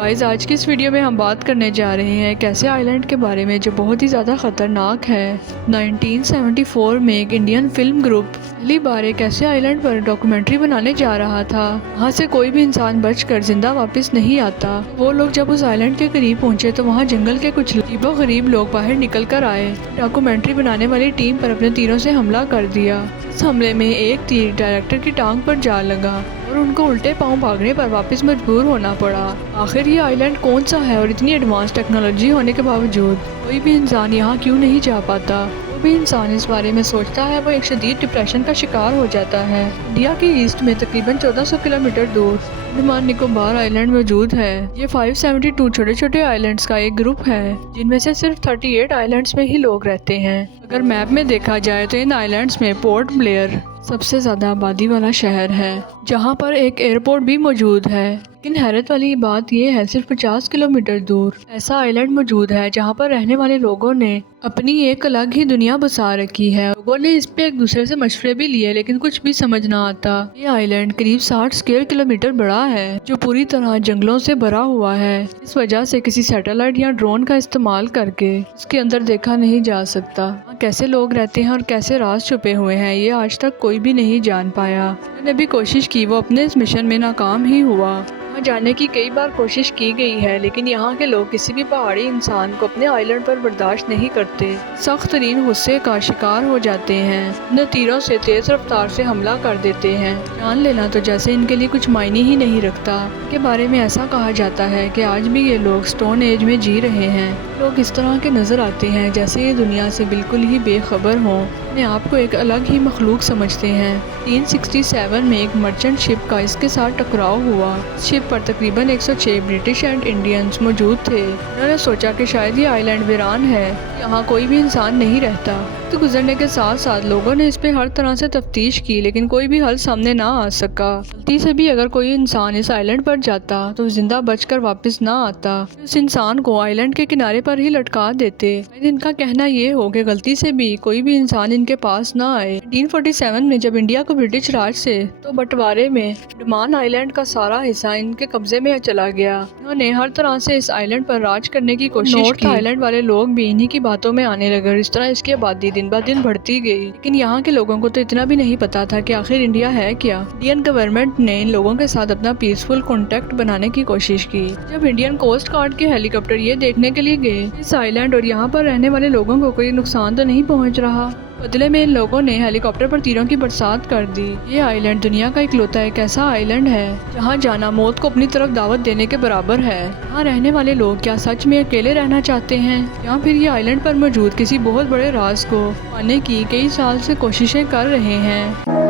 Guys, आज की इस वीडियो में हम बात करने जा रहे हैं एक ऐसे आइलैंड के बारे में जो बहुत ही ज़्यादा ख़तरनाक है। 1974 में एक इंडियन फिल्म ग्रुप पहली बार एक ऐसे आइलैंड पर डॉक्यूमेंट्री बनाने जा रहा था। वहाँ से कोई भी इंसान बचकर जिंदा वापस नहीं आता। वो लोग जब उस आइलैंड के करीब पहुँचे तो वहाँ जंगल के कुछ गरीब लोग बाहर निकल कर आए। डॉक्यूमेंट्री बनाने वाली टीम पर अपने तीरों से हमला कर दिया। इस हमले में एक तीर डायरेक्टर की टांग पर जा लगा और उनको उल्टे पांव भागने पर वापस मजबूर होना पड़ा। आखिर ये आइलैंड कौन सा है और इतनी एडवांस टेक्नोलॉजी होने के बावजूद कोई भी इंसान यहाँ क्यों नहीं जा पाता? जो भी इंसान इस बारे में सोचता है वो एक शदीद डिप्रेशन का शिकार हो जाता है। इंडिया के ईस्ट में तकरीबन 1400 किलोमीटर दूर अंडमान निकोबार आइलैंड मौजूद है। ये 572 छोटे छोटे आइलैंड्स का एक ग्रुप है जिनमें से सिर्फ 38 आइलैंड्स में ही लोग रहते हैं। अगर मैप में देखा जाए तो इन आइलैंड्स में पोर्ट ब्लेयर सबसे ज़्यादा आबादी वाला शहर है, जहाँ पर एक एयरपोर्ट भी मौजूद है। लेकिन हैरत वाली बात यह है, सिर्फ 50 किलोमीटर दूर ऐसा आइलैंड मौजूद है जहाँ पर रहने वाले लोगों ने अपनी एक अलग ही दुनिया बसा रखी है। लोगों ने इस पे एक दूसरे से मशवरे भी लिए लेकिन कुछ भी समझ ना आता। ये आइलैंड करीब 60 स्क्वायर किलोमीटर बड़ा है, जो पूरी तरह जंगलों से भरा हुआ है। इस वजह से किसी सैटेलाइट या ड्रोन का इस्तेमाल करके इसके अंदर देखा नहीं जा सकता। कैसे लोग रहते हैं और कैसे राज छुपे हुए हैं, ये आज तक कोई भी नहीं जान पाया। मैंने भी कोशिश की, वो अपने इस मिशन में नाकाम ही हुआ। वहाँ जाने की कई बार कोशिश की गई है लेकिन यहाँ के लोग किसी भी पहाड़ी इंसान को अपने आइलैंड पर बर्दाश्त नहीं करते। सख्त तरीन गुस्से का शिकार हो जाते हैं। अपने तीरों से तेज रफ्तार से हमला कर देते हैं। जान लेना तो जैसे इनके लिए कुछ मायने ही नहीं रखता। इनके बारे में ऐसा कहा जाता है कि आज भी ये लोग स्टोन एज में जी रहे हैं। लोग इस तरह के नजर आते हैं जैसे ये दुनिया से बिल्कुल ही बेखबर हों, अपने आप को एक अलग ही मखलूक समझते हैं। 1967 में एक मर्चेंट शिप का इसके साथ टकराव हुआ। शिप पर तकरीबन 106 ब्रिटिश एंड इंडियंस मौजूद थे। उन्होंने सोचा कि शायद ये आइलैंड वीरान है, यहाँ कोई भी इंसान नहीं रहता। तो गुजरने के साथ साथ लोगों ने इस पे हर तरह से तफ्तीश की लेकिन कोई भी हल सामने ना आ सका। गलती से भी अगर कोई इंसान इस आइलैंड पर जाता तो जिंदा बचकर वापस ना आता। उस इंसान को आइलैंड के किनारे पर ही लटका देते। इनका कहना ये हो कि गलती से भी कोई भी इंसान इनके पास ना आए। 1947 में जब इंडिया को ब्रिटिश राज से तो बंटवारे में अंडमान आइलैंड का सारा हिस्सा इनके कब्जे में चला गया। उन्होंने हर तरह से इस आइलैंड पर राज करने की कोशिश की। आइलैंड वाले लोग भी इन्हीं की बातों में आने लगे। इस तरह इसकी आबादी दिन ब दिन बढ़ती गई। लेकिन यहाँ के लोगों को तो इतना भी नहीं पता था कि आखिर इंडिया है क्या। इंडियन गवर्नमेंट ने इन लोगों के साथ अपना पीसफुल कॉन्टेक्ट बनाने की कोशिश की। जब इंडियन कोस्ट गार्ड के हेलीकॉप्टर ये देखने के लिए गए इस आइलैंड और यहाँ पर रहने वाले लोगों को कोई नुकसान तो नहीं पहुँच रहा, बदले में इन लोगों ने हेलीकॉप्टर पर तीरों की बरसात कर दी। ये आइलैंड दुनिया का इकलौता एक ऐसा आइलैंड है जहाँ जाना मौत को अपनी तरफ दावत देने के बराबर है। यहाँ रहने वाले लोग क्या सच में अकेले रहना चाहते हैं या फिर ये आइलैंड पर मौजूद किसी बहुत बड़े राज को पाने की कई साल से कोशिशें कर रहे हैं।